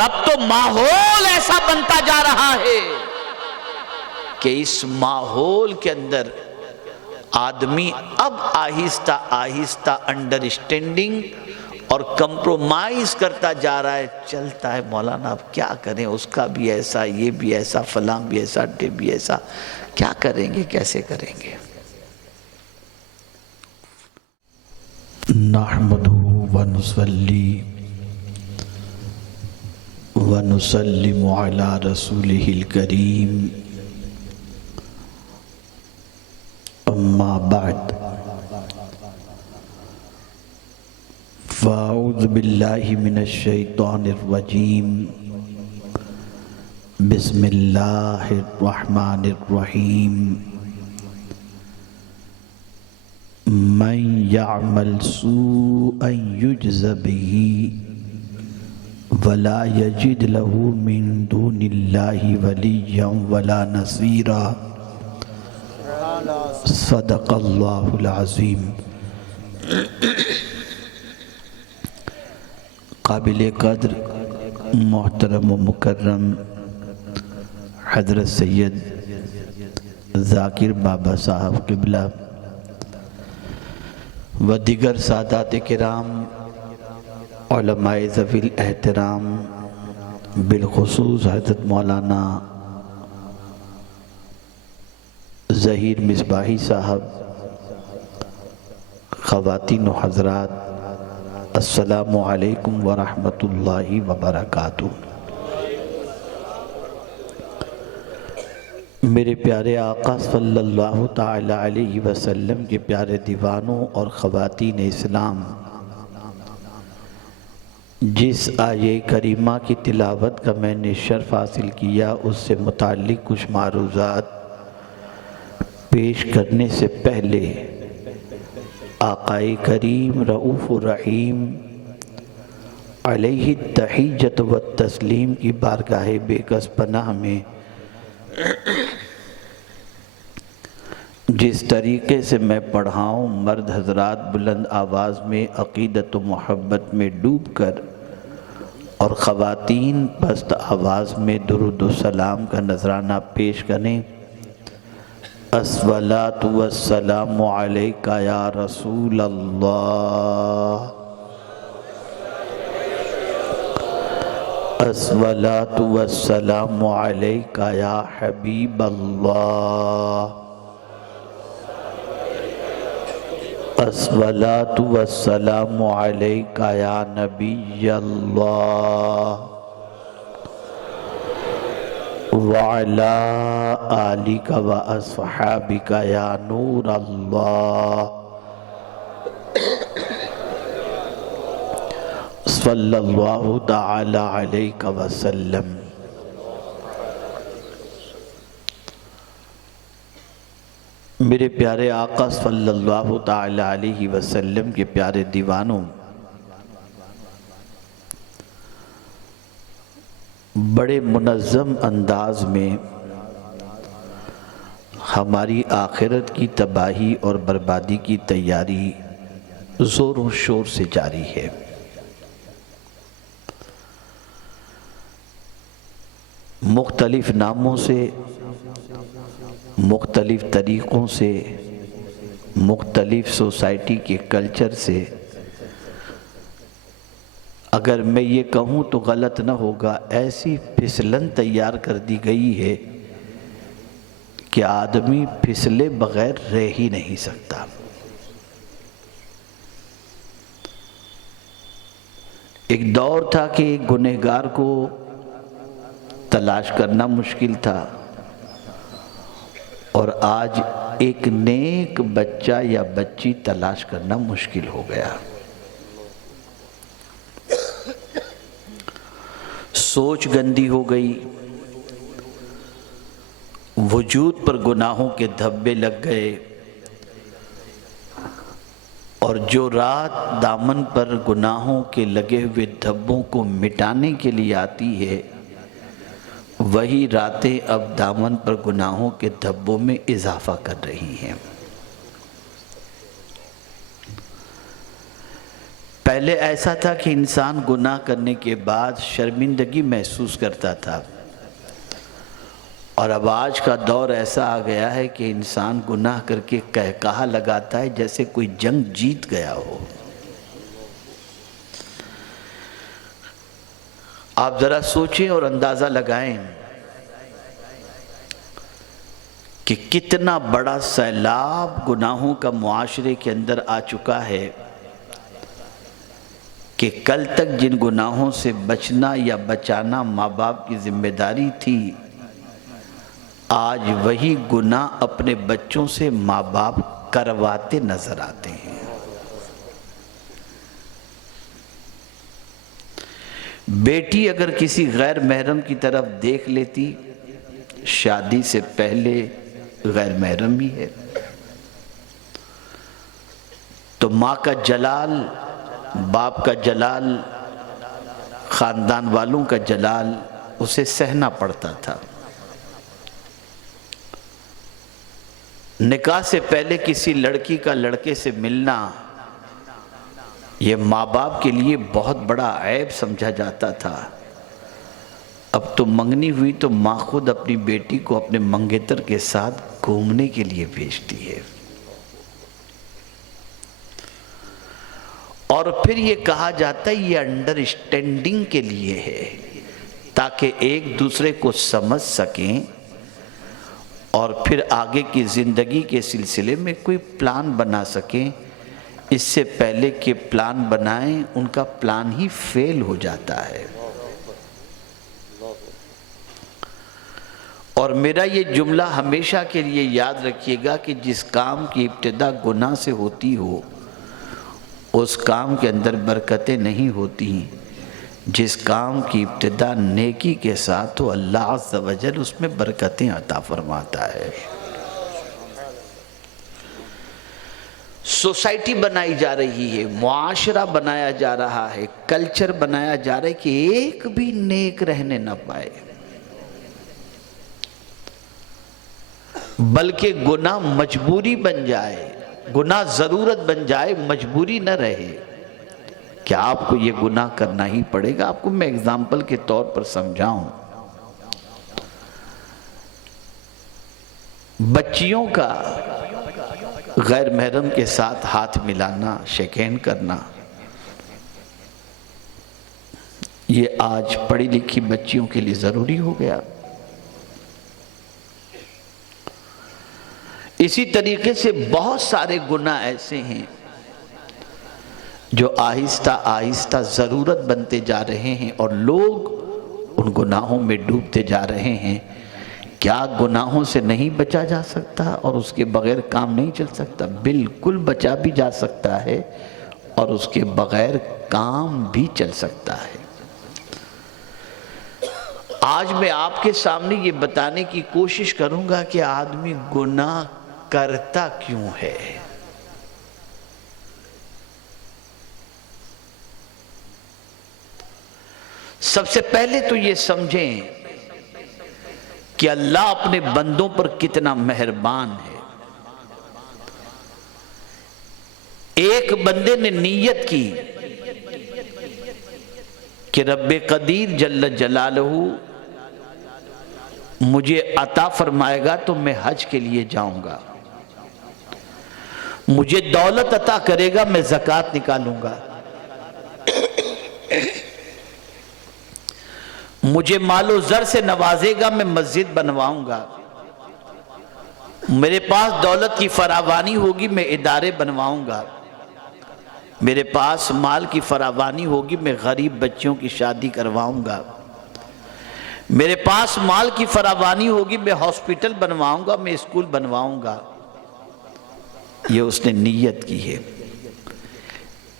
اب تو ماحول ایسا بنتا جا رہا ہے کہ اس ماحول کے اندر آدمی اب آہستہ آہستہ انڈرسٹینڈنگ اور کمپرومائز کرتا جا رہا ہے. چلتا ہے مولانا اب کیا کریں، اس کا بھی ایسا، یہ بھی ایسا، فلاں بھی ایسا، ڈے بھی ایسا، کیا کریں گے، کیسے کریں گے. نحمده ونصلي ونسلم على رسوله الكريم أما بعد فأعوذ بالله من الشيطان الرجيم بسم الله الرحمن الرحيم من يعمل سوءا يجز به ولا يجد له من دون الله وليا ولا نصيرا صدق الله العظيم. قابل قدر محترم و مکرم حضرت سید ذاکر بابا صاحب قبلہ و دیگر سادات کرام، علماء ذوی الاحترام، بالخصوص حضرت مولانا ظہیر مصباحی صاحب، خواتین و حضرات، السلام علیکم ورحمۃ اللہ وبرکاتہ. میرے پیارے آقا صلی اللہ تعالی علیہ وسلم کے پیارے دیوانوں اور خواتین اسلام، جس آیہ کریمہ کی تلاوت کا میں نے شرف حاصل کیا، اس سے متعلق کچھ معروضات پیش کرنے سے پہلے آقائے کریم رؤوف الرحیم علیہ التحیۃ والتسلیم کی بارگاہ بے کس پناہ میں جس طریقے سے میں پڑھاؤں، مرد حضرات بلند آواز میں عقیدت و محبت میں ڈوب کر اور خواتین پست آواز میں درود و سلام کا نذرانہ پیش کریں. الصلاۃ والسلام علیک یا رسول اللہ، الصلاۃ والسلام علیک یا حبیب اللہ، الصلاۃ والسلام علیک یا نبی اللہ وعلا آلک و اصحابک یا نور اللہ صلی اللہ تعالی علیہ وسلم. میرے پیارے آقا صلی اللہ تعالی علیہ وسلم کے پیارے دیوانوں، بڑے منظم انداز میں ہماری آخرت کی تباہی اور بربادی کی تیاری زور و شور سے جاری ہے. مختلف ناموں سے، مختلف طریقوں سے، مختلف سوسائٹی کے کلچر سے، اگر میں یہ کہوں تو غلط نہ ہوگا، ایسی پھسلن تیار کر دی گئی ہے کہ آدمی پھسلے بغیر رہ ہی نہیں سکتا. ایک دور تھا کہ ایک گنہگار کو تلاش کرنا مشکل تھا، اور آج ایک نیک بچہ یا بچی تلاش کرنا مشکل ہو گیا. سوچ گندی ہو گئی، وجود پر گناہوں کے دھبے لگ گئے، اور جو رات دامن پر گناہوں کے لگے ہوئے دھبوں کو مٹانے کے لیے آتی ہے، وہی راتیں اب دامن پر گناہوں کے دھبوں میں اضافہ کر رہی ہیں. پہلے ایسا تھا کہ انسان گناہ کرنے کے بعد شرمندگی محسوس کرتا تھا، اور اب آج کا دور ایسا آ گیا ہے کہ انسان گناہ کر کے کہا لگاتا ہے جیسے کوئی جنگ جیت گیا ہو۔ آپ ذرا سوچیں اور اندازہ لگائیں کہ کتنا بڑا سیلاب گناہوں کا معاشرے کے اندر آ چکا ہے کہ کل تک جن گناہوں سے بچنا یا بچانا ماں باپ کی ذمہ داری تھی، آج وہی گناہ اپنے بچوں سے ماں باپ کرواتے نظر آتے ہیں۔ بیٹی اگر کسی غیر محرم کی طرف دیکھ لیتی، شادی سے پہلے غیر محرم ہی ہے، تو ماں کا جلال، باپ کا جلال، خاندان والوں کا جلال اسے سہنا پڑتا تھا۔ نکاح سے پہلے کسی لڑکی کا لڑکے سے ملنا یہ ماں باپ کے لیے بہت بڑا عیب سمجھا جاتا تھا۔ اب تو منگنی ہوئی تو ماں خود اپنی بیٹی کو اپنے منگیتر کے ساتھ گھومنے کے لیے بھیجتی ہے، اور پھر یہ کہا جاتا ہے یہ انڈرسٹینڈنگ کے لیے ہے، تاکہ ایک دوسرے کو سمجھ سکیں اور پھر آگے کی زندگی کے سلسلے میں کوئی پلان بنا سکیں۔ اس سے پہلے کہ پلان بنائیں ان کا پلان ہی فیل ہو جاتا ہے۔ اور میرا یہ جملہ ہمیشہ کے لیے یاد رکھیے گا کہ جس کام کی ابتدا گناہ سے ہوتی ہو اس کام کے اندر برکتیں نہیں ہوتی، جس کام کی ابتدا نیکی کے ساتھ ہو اللہ عز و جل اس میں برکتیں عطا فرماتا ہے۔ سوسائٹی بنائی جا رہی ہے، معاشرہ بنایا جا رہا ہے، کلچر بنایا جا رہا ہے کہ ایک بھی نیک رہنے نہ پائے، بلکہ گناہ مجبوری بن جائے، گناہ ضرورت بن جائے، مجبوری نہ رہے کہ آپ کو یہ گناہ کرنا ہی پڑے گا۔ آپ کو میں اگزامپل کے طور پر سمجھاؤں، بچیوں کا غیر محرم کے ساتھ ہاتھ ملانا، شیک ہینڈ کرنا، یہ آج پڑھی لکھی بچیوں کے لیے ضروری ہو گیا۔ اسی طریقے سے بہت سارے گناہ ایسے ہیں جو آہستہ آہستہ ضرورت بنتے جا رہے ہیں اور لوگ ان گناہوں میں ڈوبتے جا رہے ہیں۔ کیا گناہوں سے نہیں بچا جا سکتا اور اس کے بغیر کام نہیں چل سکتا؟ بالکل بچا بھی جا سکتا ہے اور اس کے بغیر کام بھی چل سکتا ہے۔ آج میں آپ کے سامنے یہ بتانے کی کوشش کروں گا کہ آدمی گناہ کرتا کیوں ہے۔ سب سے پہلے تو یہ سمجھیں کہ اللہ اپنے بندوں پر کتنا مہربان ہے۔ ایک بندے نے نیت کی کہ رب قدیر جل جلالہ مجھے عطا فرمائے گا تو میں حج کے لیے جاؤں گا، مجھے دولت عطا کرے گا میں زکوٰۃ نکالوں گا، مجھے مال و زر سے نوازے گا میں مسجد بنواؤں گا، میرے پاس دولت کی فراوانی ہوگی میں ادارے بنواؤں گا، میرے پاس مال کی فراوانی ہوگی میں غریب بچوں کی شادی کرواؤں گا، میرے پاس مال کی فراوانی ہوگی میں ہاسپٹل بنواؤں گا، میں اسکول بنواؤں گا۔ یہ اس نے نیت کی ہے،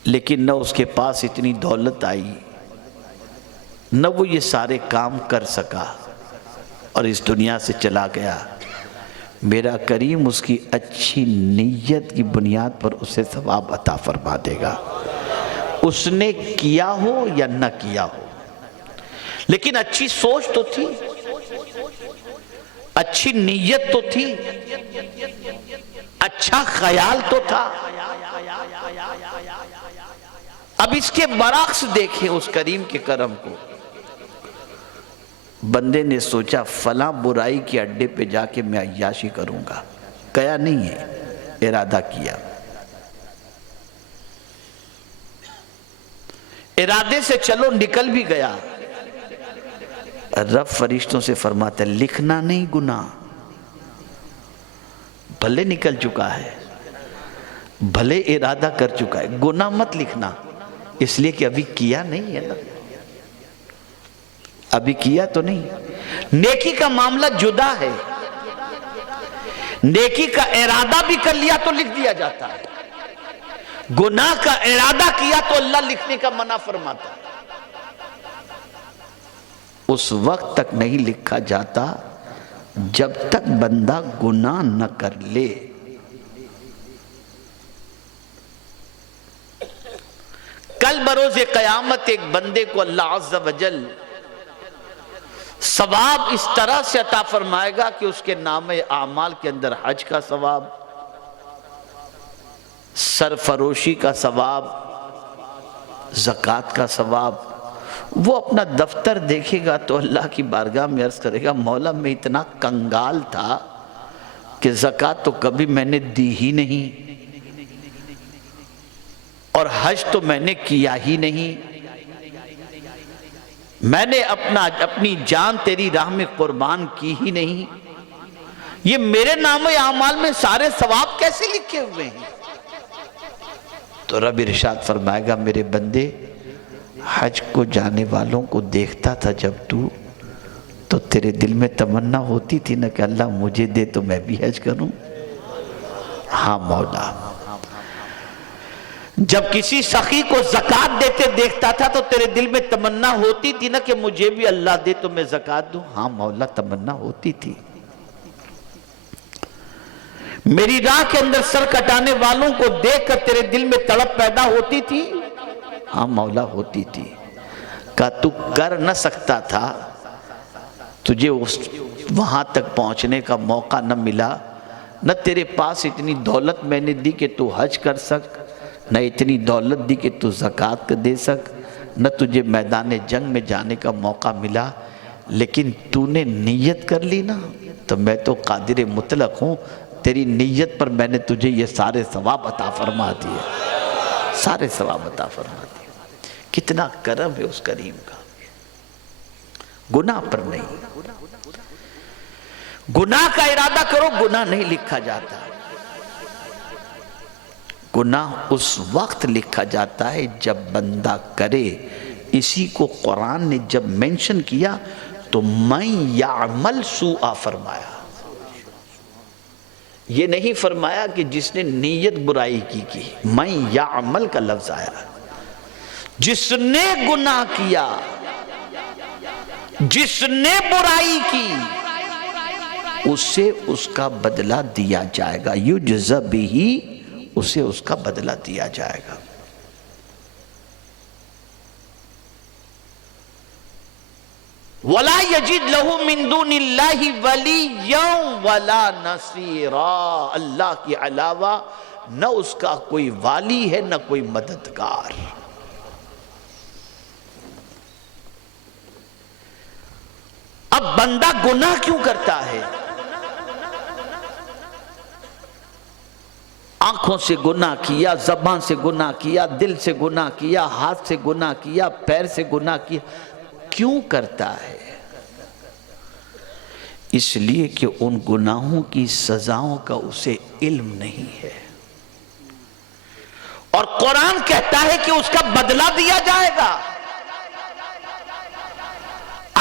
لیکن نہ اس کے پاس اتنی دولت آئی، نہ وہ یہ سارے کام کر سکا اور اس دنیا سے چلا گیا۔ میرا کریم اس کی اچھی نیت کی بنیاد پر اسے ثواب عطا فرما دے گا، اس نے کیا ہو یا نہ کیا ہو۔ لیکن اچھی سوچ تو تھی، اچھی نیت تو تھی، اچھا خیال تو تھا۔ اب اس کے برعکس دیکھیں اس کریم کے کرم کو. بندے نے سوچا فلاں برائی کے اڈے پہ جا کے میں عیاشی کروں گا. کیا نہیں ہے، ارادہ کیا. ارادے سے چلو نکل بھی گیا. رب فرشتوں سے فرماتا ہے لکھنا نہیں گناہ. بھلے نکل چکا ہے، بھلے ارادہ کر چکا ہے، گناہ مت لکھنا، اس لیے کہ ابھی کیا نہیں ہے نا. ابھی کیا تو نہیں. نیکی کا معاملہ جدا ہے. نیکی کا ارادہ بھی کر لیا تو لکھ دیا جاتا ہے. گناہ کا ارادہ کیا تو اللہ لکھنے کا منع فرماتا ہے. اس وقت تک نہیں لکھا جاتا جب تک بندہ گناہ نہ کر لے. کل بروز قیامت ایک بندے کو اللہ عز و جل ثواب اس طرح سے عطا فرمائے گا کہ اس کے نام اعمال کے اندر حج کا ثواب، سرفروشی کا ثواب، زکوٰۃ کا ثواب. وہ اپنا دفتر دیکھے گا تو اللہ کی بارگاہ میں عرض کرے گا مولا میں اتنا کنگال تھا کہ زکوٰۃ تو کبھی میں نے دی ہی نہیں اور حج تو میں نے کیا ہی نہیں. میں نے اپنی جان تیری راہ میں قربان کی ہی نہیں. یہ میرے نام اعمال میں سارے ثواب کیسے لکھے ہوئے ہیں؟ تو رب ارشاد فرمائے گا میرے بندے حج کو جانے والوں کو دیکھتا تھا جب تو تیرے دل میں تمنا ہوتی تھی نا کہ اللہ مجھے دے تو میں بھی حج کروں. ہاں مولا. جب کسی سخی کو زکوٰۃ دیتے دیکھتا تھا تو تیرے دل میں تمنا ہوتی تھی نا کہ مجھے بھی اللہ دے تو میں زکوٰۃ دوں. ہاں مولا تمنا ہوتی تھی. میری راہ کے اندر سر کٹانے والوں کو دیکھ کر تیرے دل میں تڑپ پیدا ہوتی تھی. ہاں مولا ہوتی تھی. کہا تو کر نہ سکتا تھا، تجھے وہاں تک پہنچنے کا موقع نہ ملا، نہ تیرے پاس اتنی دولت میں نے دی کہ تو حج کر سک، نہ اتنی دولت دی کہ تو زکوٰۃ دے سک، نہ تجھے میدان جنگ میں جانے کا موقع ملا، لیکن تو نے نیت کر لی نا تو میں تو قادر مطلق ہوں. تیری نیت پر میں نے تجھے یہ سارے ثواب عطا فرما دیے. سارے ثواب عطا فرما دیے. کتنا کرم ہے اس کریم کا. گناہ پر نہیں. گناہ کا ارادہ کرو، گناہ نہیں لکھا جاتا. گناہ اس وقت لکھا جاتا ہے جب بندہ کرے. اسی کو قرآن نے جب مینشن کیا تو من یعمل سوءا فرمایا. یہ نہیں فرمایا کہ جس نے نیت برائی کی. من یعمل کا لفظ آیا. جس نے گناہ کیا، جس نے برائی کی، اسے اس کا بدلہ دیا جائے گا. یجزا بہ، اسے اس کا بدلہ دیا جائے گا. وَلَا يَجِدْ لَهُ مِن دُونِ اللَّهِ وَلِيًّا وَلَا نَصِيرًا. اللہ کے علاوہ نہ اس کا کوئی والی ہے نہ کوئی مددگار. اب بندہ گناہ کیوں کرتا ہے؟ آنکھوں سے گناہ کیا، زبان سے گناہ کیا، دل سے گناہ کیا، ہاتھ سے گناہ کیا، پیر سے گناہ کیا. کیوں کرتا ہے؟ اس لیے کہ ان گناہوں کی سزاؤں کا اسے علم نہیں ہے. اور قرآن کہتا ہے کہ اس کا بدلہ دیا جائے گا.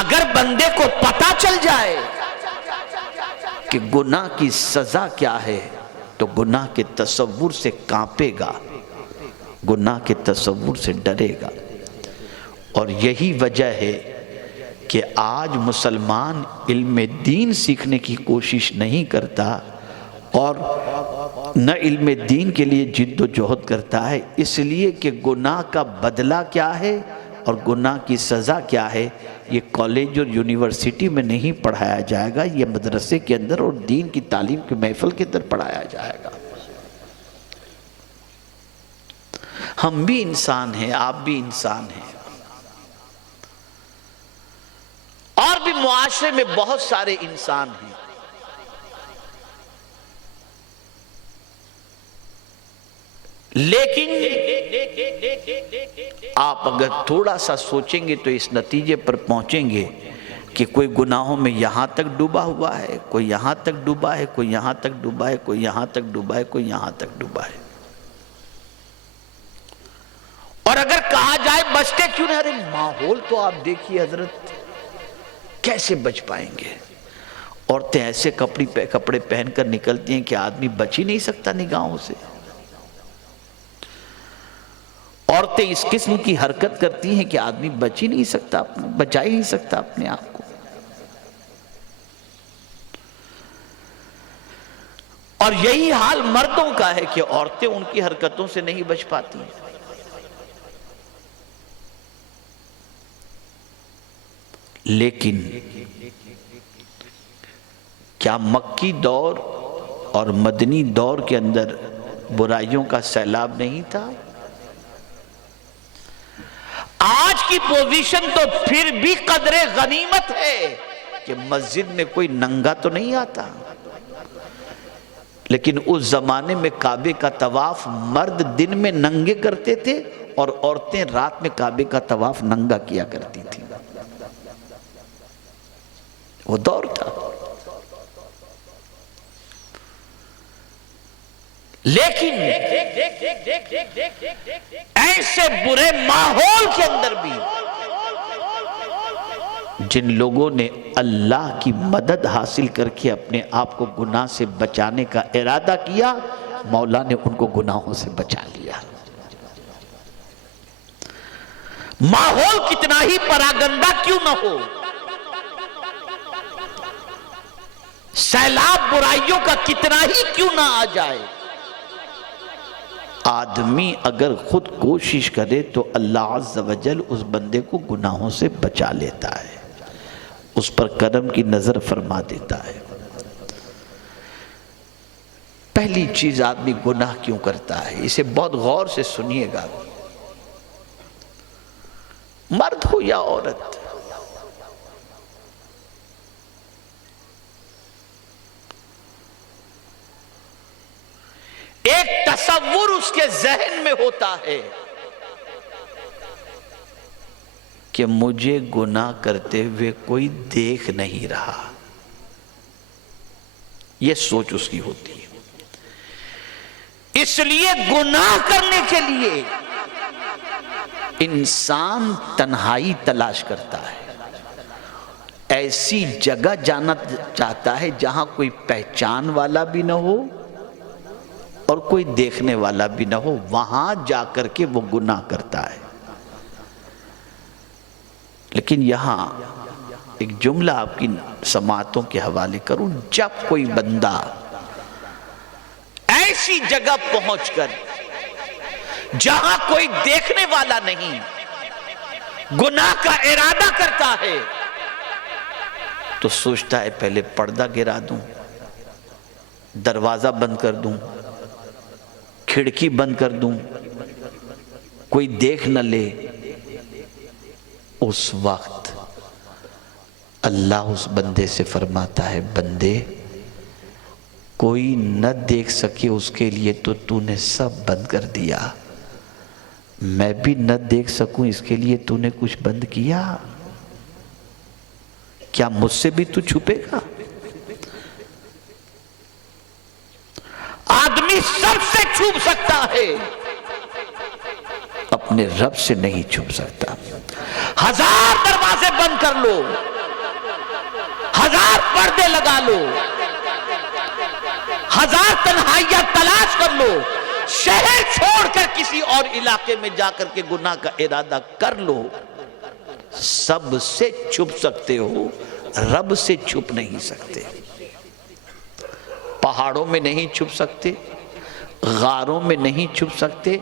اگر بندے کو پتا چل جائے کہ گناہ کی سزا کیا ہے تو گناہ کے تصور سے کانپے گا، گناہ کے تصور سے ڈرے گا. اور یہی وجہ ہے کہ آج مسلمان علم دین سیکھنے کی کوشش نہیں کرتا اور نہ علم دین کے لیے جد و جہد کرتا ہے. اس لیے کہ گناہ کا بدلہ کیا ہے اور گناہ کی سزا کیا ہے یہ کالج اور یونیورسٹی میں نہیں پڑھایا جائے گا. یہ مدرسے کے اندر اور دین کی تعلیم کے محفل کے اندر پڑھایا جائے گا. ہم بھی انسان ہیں، آپ بھی انسان ہیں، اور بھی معاشرے میں بہت سارے انسان ہیں۔ لیکن آپ اگر تھوڑا سا سوچیں گے تو اس نتیجے پر پہنچیں گے کہ کوئی گناہوں میں یہاں تک ڈوبا ہوا ہے، کوئی یہاں تک ڈوبا ہے، کوئی یہاں تک ڈوبا ہے، کوئی یہاں تک ڈوبا ہے، کوئی یہاں تک ڈوبا ہے۔ اور اگر کہا جائے بچتے کیوں نہیں، ارے ماحول تو آپ دیکھیے حضرت، کیسے بچ پائیں گے؟ عورتیں ایسے کپڑے پہن کر نکلتی ہیں کہ آدمی بچ ہی نہیں سکتا نگاہوں سے۔ عورتیں اس قسم کی حرکت کرتی ہیں کہ آدمی بچ ہی نہیں سکتا، بچا ہی نہیں سکتا اپنے آپ کو۔ اور یہی حال مردوں کا ہے کہ عورتیں ان کی حرکتوں سے نہیں بچ پاتی ہیں۔ لیکن کیا مکی دور اور مدنی دور کے اندر برائیوں کا سیلاب نہیں تھا؟ آج کی پوزیشن تو پھر بھی قدر غنیمت ہے کہ مسجد میں کوئی ننگا تو نہیں آتا، لیکن اس زمانے میں کعبے کا طواف مرد دن میں ننگے کرتے تھے اور عورتیں رات میں کعبے کا طواف ننگا کیا کرتی تھی۔ وہ دور تھا۔ لیکن ایسے برے ماحول کے اندر بھی جن لوگوں نے اللہ کی مدد حاصل کر کے اپنے آپ کو گناہ سے بچانے کا ارادہ کیا، مولا نے ان کو گناہوں سے بچا لیا۔ ماحول کتنا ہی پراگندہ کیوں نہ ہو، سیلاب برائیوں کا کتنا ہی کیوں نہ آ جائے، آدمی اگر خود کوشش کرے تو اللہ عز و جل اس بندے کو گناہوں سے بچا لیتا ہے، اس پر کرم کی نظر فرما دیتا ہے۔ پہلی چیز آدمی گناہ کیوں کرتا ہے، اسے بہت غور سے سنیے گا، مرد ہو یا عورت۔ ایک تصور اس کے ذہن میں ہوتا ہے کہ مجھے گناہ کرتے ہوئے کوئی دیکھ نہیں رہا، یہ سوچ اس کی ہوتی ہے۔ اس لیے گناہ کرنے کے لیے انسان تنہائی تلاش کرتا ہے، ایسی جگہ جانا چاہتا ہے جہاں کوئی پہچان والا بھی نہ ہو اور کوئی دیکھنے والا بھی نہ ہو، وہاں جا کر کے وہ گناہ کرتا ہے۔ لیکن یہاں ایک جملہ آپ کی سماعتوں کے حوالے کروں، جب کوئی بندہ ایسی جگہ پہنچ کر جہاں کوئی دیکھنے والا نہیں گناہ کا ارادہ کرتا ہے تو سوچتا ہے پہلے پردہ گرا دوں، دروازہ بند کر دوں، کھڑکی بند کر دوں، کوئی دیکھ نہ لے۔ اس وقت اللہ اس بندے سے فرماتا ہے، بندے کوئی نہ دیکھ سکے اس کے لیے تو تو نے سب بند کر دیا، میں بھی نہ دیکھ سکوں اس کے لیے تو نے کچھ بند کیا، کیا مجھ سے بھی تو چھپے گا؟ آدمی سب سے چھپ سکتا ہے، اپنے رب سے نہیں چھپ سکتا۔ ہزار دروازے بند کر لو، ہزار پردے لگا لو، ہزار تنہائیاں تلاش کر لو، شہر چھوڑ کر کسی اور علاقے میں جا کر کے گناہ کا ارادہ کر لو، سب سے چھپ سکتے ہو، رب سے چھپ نہیں سکتے۔ پہاڑوں میں نہیں چھپ سکتے، غاروں میں نہیں چھپ سکتے،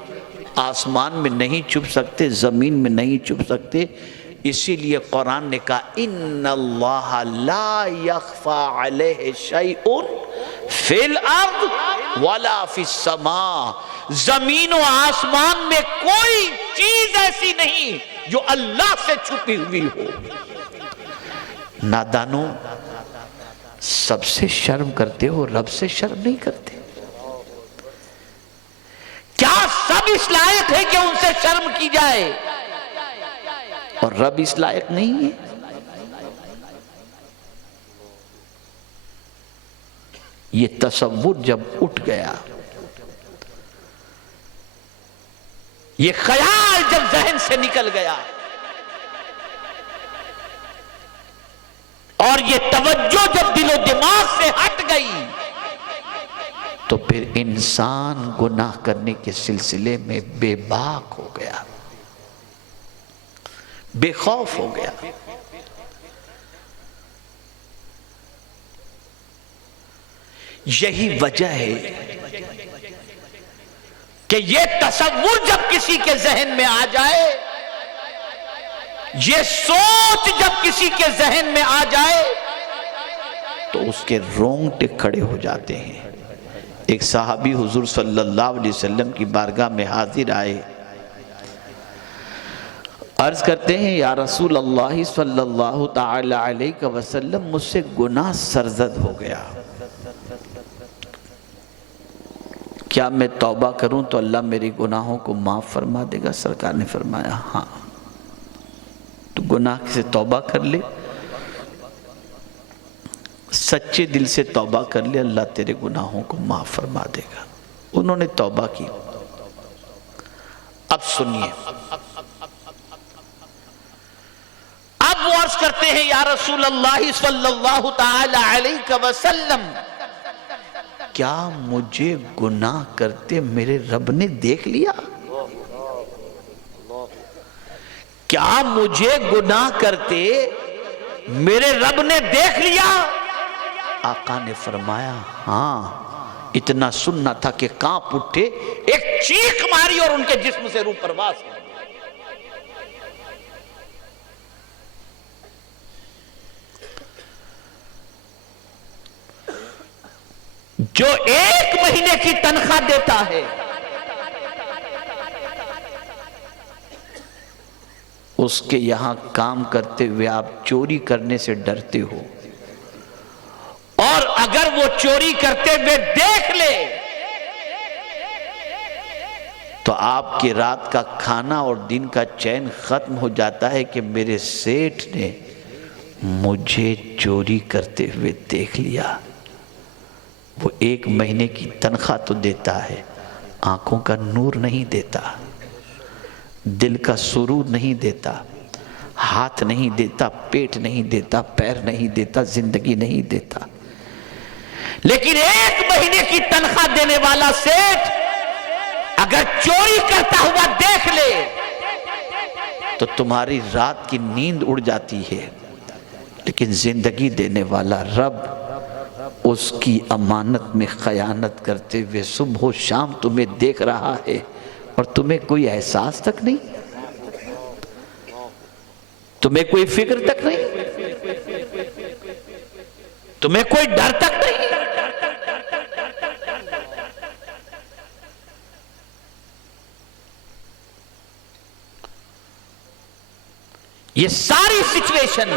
آسمان میں نہیں چھپ سکتے، زمین میں نہیں چھپ سکتے۔ اسی لیے قرآن نے کہا ان اللہ لا یخفی علیہ شیء فی الارض ولا فی السماء، زمین و آسمان میں کوئی چیز ایسی نہیں جو اللہ سے چھپی ہوئی ہو۔ نادانوں، سب سے شرم کرتے ہو، رب سے شرم نہیں کرتے؟ کیا سب اس لائق ہے کہ ان سے شرم کی جائے اور رب اس لائق نہیں ہے؟ یہ تصور جب اٹھ گیا، یہ خیال جب ذہن سے نکل گیا اور یہ توجہ جب دل و دماغ سے ہٹ گئی، تو پھر انسان گناہ کرنے کے سلسلے میں بے باک ہو گیا، بے خوف ہو گیا۔ یہی وجہ ہے کہ یہ تصور جب کسی کے ذہن میں آ جائے، یہ سوچ جب کسی کے ذہن میں آ جائے، تو اس کے رونگٹے کھڑے ہو جاتے ہیں۔ ایک صحابی حضور صلی اللہ علیہ وسلم کی بارگاہ میں حاضر آئے، عرض کرتے ہیں یا رسول اللہ صلی اللہ تعالی علیہ وسلم، مجھ سے گناہ سرزد ہو گیا، کیا میں توبہ کروں تو اللہ میری گناہوں کو معاف فرما دے گا؟ سرکار نے فرمایا ہاں، تو گناہ سے توبہ کر لے، سچے دل سے توبہ کر لے، اللہ تیرے گناہوں کو معاف فرما دے گا۔ انہوں نے توبہ کی۔ اب سنیے، اب وہ عرض کرتے ہیں یا رسول اللہ صلی اللہ تعالی علیہ وسلم، کیا مجھے گناہ کرتے میرے رب نے دیکھ لیا؟ کیا مجھے گناہ کرتے میرے رب نے دیکھ لیا؟ آقا نے فرمایا ہاں، اتنا سننا تھا کہ کانپ اٹھے، ایک چیخ ماری اور ان کے جسم سے روح پرواز کر گئی۔ جو 1 مہینے کی تنخواہ دیتا ہے، اس کے یہاں کام کرتے ہوئے آپ چوری کرنے سے ڈرتے ہو، اور اگر وہ چوری کرتے ہوئے دیکھ لے تو آپ کی رات کا کھانا اور دن کا چین ختم ہو جاتا ہے کہ میرے سیٹھ نے مجھے چوری کرتے ہوئے دیکھ لیا۔ وہ 1 مہینے کی تنخواہ تو دیتا ہے، آنکھوں کا نور نہیں دیتا، دل کا سرور نہیں دیتا، ہاتھ نہیں دیتا، پیٹ نہیں دیتا، پیر نہیں دیتا، زندگی نہیں دیتا۔ لیکن 1 مہینے کی تنخواہ دینے والا سیٹھ اگر چوری کرتا ہوا دیکھ لے تو تمہاری رات کی نیند اڑ جاتی ہے، لیکن زندگی دینے والا رب اس کی امانت میں خیانت کرتے ہوئے صبح و شام تمہیں دیکھ رہا ہے، اور تمہیں کوئی احساس تک نہیں، تمہیں کوئی فکر تک نہیں، تمہیں کوئی ڈر تک نہیں۔ یہ ساری سچویشن،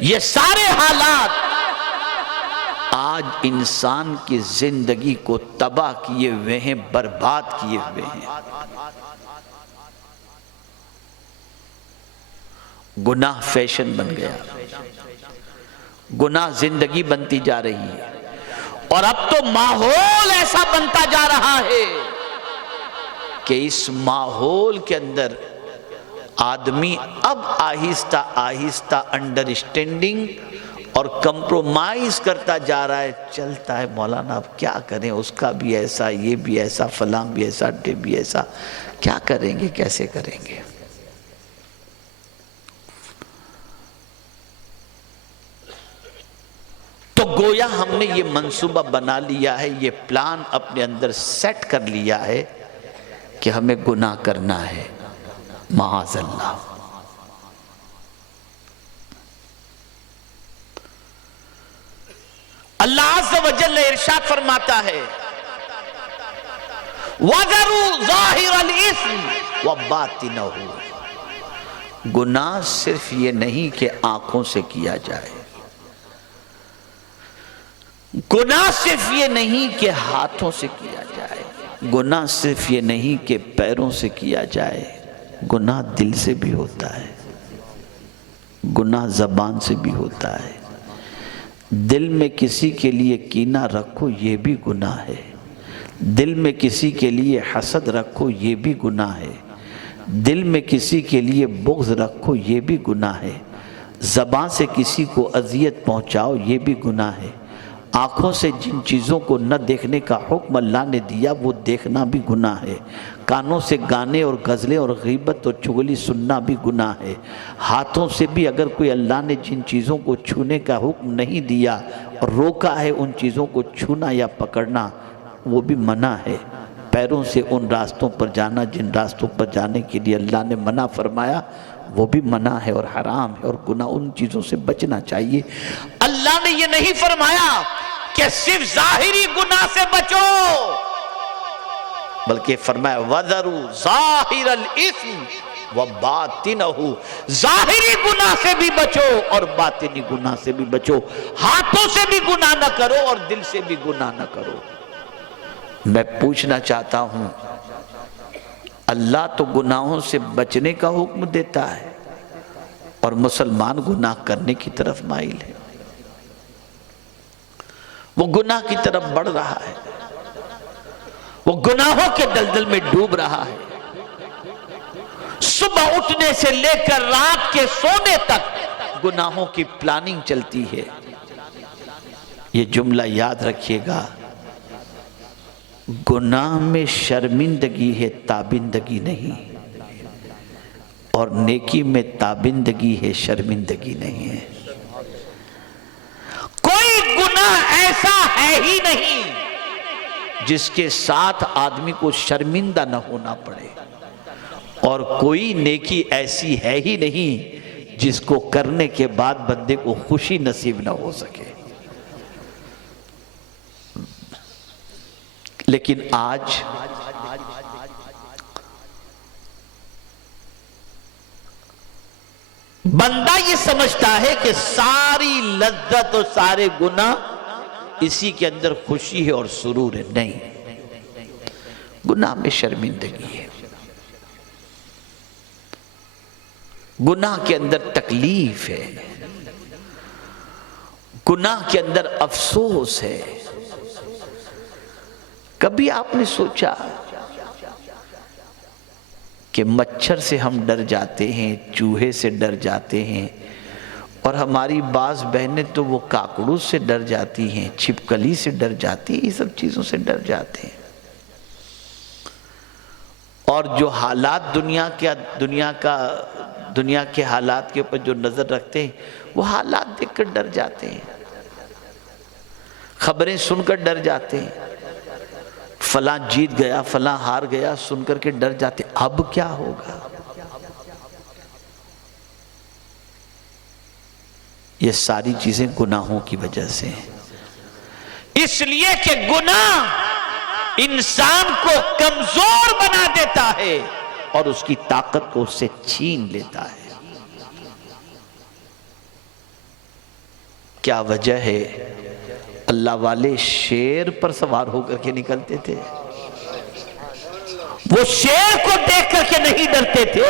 یہ سارے حالات آج انسان کی زندگی کو تباہ کیے ہوئے ہیں، برباد کیے ہوئے ہیں۔ گناہ فیشن بن گیا، گناہ زندگی بنتی جا رہی ہے، اور اب تو ماحول ایسا بنتا جا رہا ہے کہ اس ماحول کے اندر آدمی اب آہستہ آہستہ انڈرسٹینڈنگ اور کمپرومائز کرتا جا رہا ہے۔ چلتا ہے مولانا، اب کیا کریں، اس کا بھی ایسا، یہ بھی ایسا، فلاں بھی ایسا، ڈے بھی ایسا، کیا کریں گے، کیسے کریں گے؟ تو گویا ہم نے یہ منصوبہ بنا لیا ہے، یہ پلان اپنے اندر سیٹ کر لیا ہے کہ ہمیں گناہ کرنا ہے، معاذ اللہ۔ اللہ عز و جل ارشاد فرماتا ہے وَذَرُوا ظَاهِرَ الْإِثْمِ وَبَاطِنَهُ، گناہ صرف یہ نہیں کہ آنکھوں سے کیا جائے، گناہ صرف یہ نہیں کہ ہاتھوں سے کیا جائے، گناہ صرف یہ نہیں کہ پیروں سے کیا جائے، گناہ دل سے بھی ہوتا ہے، گناہ زبان سے بھی ہوتا ہے۔ دل میں کسی کے لیے کینہ رکھو یہ بھی گناہ ہے، دل میں کسی کے لیے حسد رکھو یہ بھی گناہ ہے، دل میں کسی کے لیے بغض رکھو یہ بھی گناہ ہے، زبان سے کسی کو اذیت پہنچاؤ یہ بھی گناہ ہے، آنکھوں سے جن چیزوں کو نہ دیکھنے کا حکم اللہ نے دیا وہ دیکھنا بھی گناہ ہے، کانوں سے گانے اور غزلیں اور غیبت اور چغلی سننا بھی گناہ ہے، ہاتھوں سے بھی اگر کوئی اللہ نے جن چیزوں کو چھونے کا حکم نہیں دیا اور روکا ہے ان چیزوں کو چھونا یا پکڑنا وہ بھی منع ہے، پیروں سے ان راستوں پر جانا جن راستوں پر جانے کے لیے اللہ نے منع فرمایا وہ بھی منع ہے اور حرام ہے اور گناہ ان چیزوں سے بچنا چاہیے۔ اللہ نے یہ نہیں فرمایا کہ صرف ظاہری گناہ سے بچو، بلکہ فرمایا وَذَرُوا ظَاهِرَ الْإِثْمِ وَبَاطِنَهُ، ظاہری گناہ سے بھی بچو اور باطنی گناہ سے بھی بچو، ہاتھوں سے بھی گناہ نہ کرو اور دل سے بھی گناہ نہ کرو۔ میں پوچھنا چاہتا ہوں اللہ تو گناہوں سے بچنے کا حکم دیتا ہے اور مسلمان گناہ کرنے کی طرف مائل ہے، وہ گناہ کی طرف بڑھ رہا ہے، وہ گناہوں کے دلدل میں ڈوب رہا ہے، صبح اٹھنے سے لے کر رات کے سونے تک گناہوں کی پلاننگ چلتی ہے۔ یہ جملہ یاد رکھیے گا، گناہ میں شرمندگی ہے تابندگی نہیں، اور نیکی میں تابندگی ہے شرمندگی نہیں ہے۔ کوئی گناہ ایسا ہے ہی نہیں جس کے ساتھ آدمی کو شرمندہ نہ ہونا پڑے، اور کوئی نیکی ایسی ہے ہی نہیں جس کو کرنے کے بعد بندے کو خوشی نصیب نہ ہو سکے۔ لیکن آج بندہ یہ سمجھتا ہے کہ ساری لذت اور سارے گناہ اسی کے اندر خوشی ہے اور سرور ہے، نہیں، گناہ میں شرمندگی ہے، گناہ کے اندر تکلیف ہے، گناہ کے اندر افسوس ہے۔ کبھی آپ نے سوچا کہ مچھر سے ہم ڈر جاتے ہیں، چوہے سے ڈر جاتے ہیں، اور ہماری بعض بہنیں تو وہ کاکڑوں سے ڈر جاتی ہیں، چھپکلی سے ڈر جاتی ہیں، یہ سب چیزوں سے ڈر جاتے ہیں، اور جو حالات دنیا کے حالات کے اوپر جو نظر رکھتے ہیں وہ حالات دیکھ کر ڈر جاتے ہیں، خبریں سن کر ڈر جاتے ہیں، فلاں جیت گیا فلاں ہار گیا سن کر کے ڈر جاتے، اب کیا ہوگا؟ یہ ساری چیزیں گناہوں کی وجہ سے ہیں، اس لیے کہ گناہ انسان کو کمزور بنا دیتا ہے اور اس کی طاقت کو اس سے چھین لیتا ہے۔ کیا وجہ ہے؟ اللہ والے شیر پر سوار ہو کر کے نکلتے تھے، وہ شیر کو دیکھ کر کے نہیں ڈرتے تھے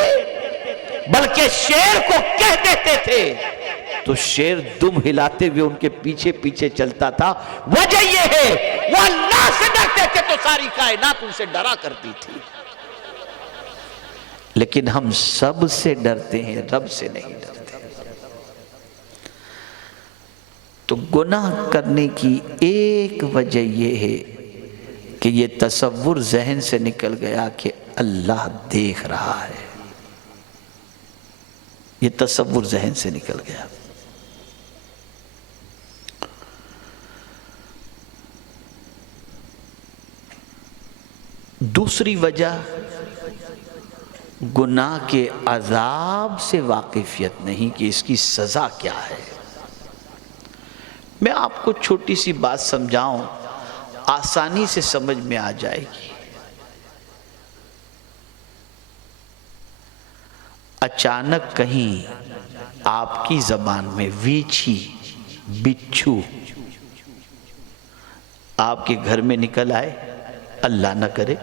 بلکہ شیر کو کہہ دیتے تھے، تو شیر دم ہلاتے ہوئے ان کے پیچھے پیچھے چلتا تھا۔ وجہ یہ ہے وہ اللہ سے ڈرتے تھے تو ساری کائنات ان سے ڈرا کرتی تھی، لیکن ہم سب سے ڈرتے ہیں، رب سے نہیں ڈرتے۔ تو گناہ کرنے کی ایک وجہ یہ ہے کہ یہ تصور ذہن سے نکل گیا کہ اللہ دیکھ رہا ہے، یہ تصور ذہن سے نکل گیا۔ دوسری وجہ گناہ کے عذاب سے واقفیت نہیں کہ اس کی سزا کیا ہے۔ میں آپ کو چھوٹی سی بات سمجھاؤں، آسانی سے سمجھ میں آ جائے گی۔ اچانک کہیں آپ کی زبان میں ویچھی، بچھو آپ کے گھر میں نکل آئے، اللہ نہ کرے،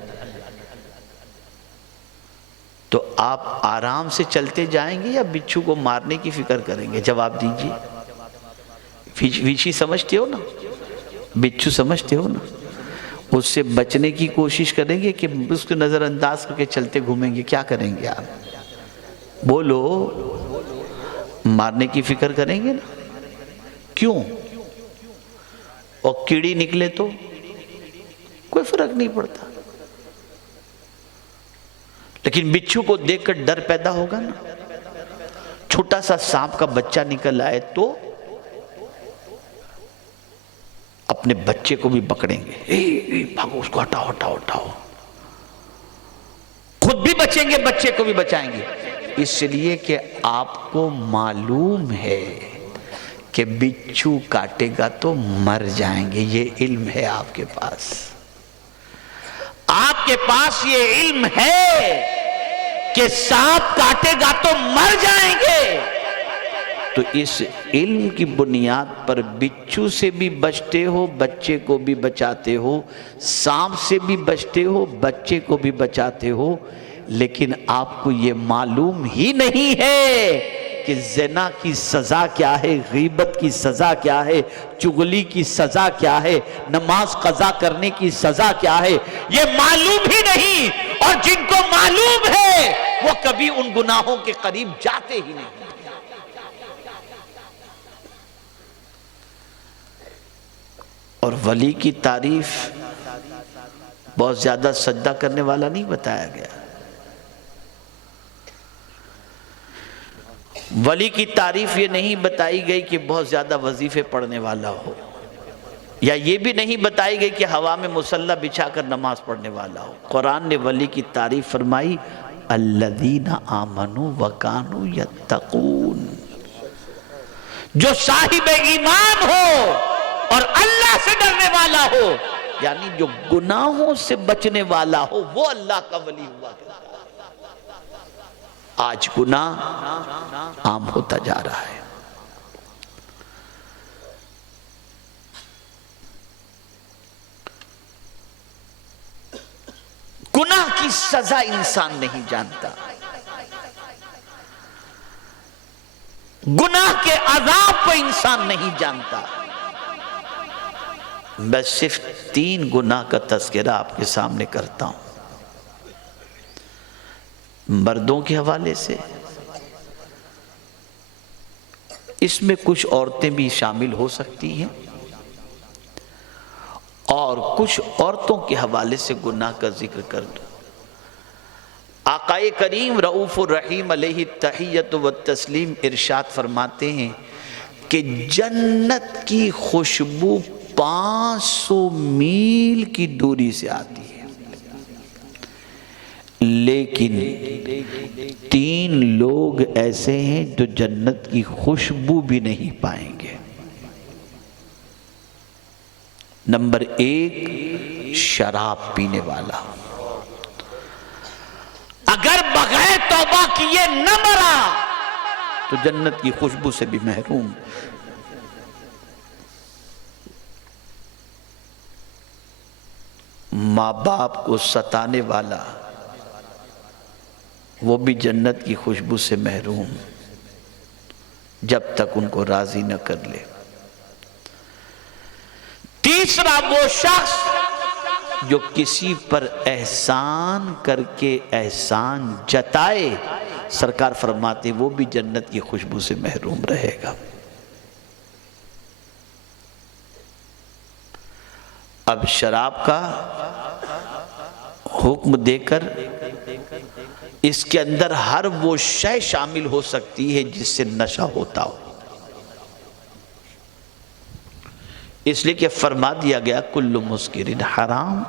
تو آپ آرام سے چلتے جائیں گے یا بچھو کو مارنے کی فکر کریں گے؟ جواب دیجیے۔ ویچھی سمجھتے ہو نا، بچھو سمجھتے ہو نا، اس سے بچنے کی کوشش کریں گے کہ اس کو نظر انداز کر کے چلتے گھومیں گے؟ کیا کریں گے آپ؟ بولو، مارنے کی فکر کریں گے نا؟ کیوں؟ اور کیڑی نکلے تو کوئی فرق نہیں پڑتا، لیکن بچھو کو دیکھ کر ڈر پیدا ہوگا نا۔ چھوٹا سا سانپ کا بچہ نکل آئے تو اپنے بچے کو بھی پکڑیں گے، بھاگو، اس کو ہٹاؤ ہٹاؤ ہٹاؤ، خود بھی بچیں گے، بچے کو بھی بچائیں گے، اس لیے کہ آپ کو معلوم ہے کہ بچھو کاٹے گا تو مر جائیں گے۔ یہ علم ہے آپ کے پاس، آپ کے پاس یہ علم ہے کہ سانپ کاٹے گا تو مر جائیں گے، تو اس علم کی بنیاد پر بچھو سے بھی بچتے ہو، بچے کو بھی بچاتے ہو، سانپ سے بھی بچتے ہو، بچے کو بھی بچاتے ہو، لیکن آپ کو یہ معلوم ہی نہیں ہے کہ زنا کی سزا کیا ہے، غیبت کی سزا کیا ہے، چغلی کی سزا کیا ہے، نماز قضا کرنے کی سزا کیا ہے، یہ معلوم ہی نہیں۔ اور جن کو معلوم ہے وہ کبھی ان گناہوں کے قریب جاتے ہی نہیں۔ اور ولی کی تعریف بہت زیادہ سجدہ کرنے والا نہیں بتایا گیا، ولی کی تعریف یہ نہیں بتائی گئی کہ بہت زیادہ وظیفے پڑھنے والا ہو، یا یہ بھی نہیں بتائی گئی کہ ہوا میں مصلی بچھا کر نماز پڑھنے والا ہو۔ قرآن نے ولی کی تعریف فرمائی، الذین آمنوا وکانوا یتقون، جو صاحب ایمان ہو اور اللہ سے ڈرنے والا ہو، یعنی جو گناہوں سے بچنے والا ہو، وہ اللہ کا ولی ہوا کرتا ہے۔ آج گناہ عام ہوتا جا رہا ہے۔ گناہ کی سزا انسان نہیں جانتا، گناہ کے عذاب کو انسان نہیں جانتا۔ میں صرف 3 گناہ کا تذکرہ آپ کے سامنے کرتا ہوں، مردوں کے حوالے سے، اس میں کچھ عورتیں بھی شامل ہو سکتی ہیں، اور کچھ عورتوں کے حوالے سے گناہ کا ذکر کر دوں۔ آقا کریم رؤوف الرحیم علیہ التحیۃ والتسلیم ارشاد فرماتے ہیں کہ جنت کی خوشبو 500 میل کی دوری سے آتی ہے، لیکن 3 لوگ ایسے ہیں جو جنت کی خوشبو بھی نہیں پائیں گے۔ نمبر 1، شراب پینے والا، اگر بغیر توبہ کیے نہ مرا تو جنت کی خوشبو سے بھی محروم۔ ماں باپ کو ستانے والا، وہ بھی جنت کی خوشبو سے محروم جب تک ان کو راضی نہ کر لے۔ تیسرا، وہ شخص جو کسی پر احسان کر کے احسان جتائے، سرکار فرماتے وہ بھی جنت کی خوشبو سے محروم رہے گا۔ اب شراب کا حکم دے کر اس کے اندر ہر وہ شے شامل ہو سکتی ہے جس سے نشہ ہوتا ہو، اس لیے کہ فرما دیا گیا کل مسکر حرام۔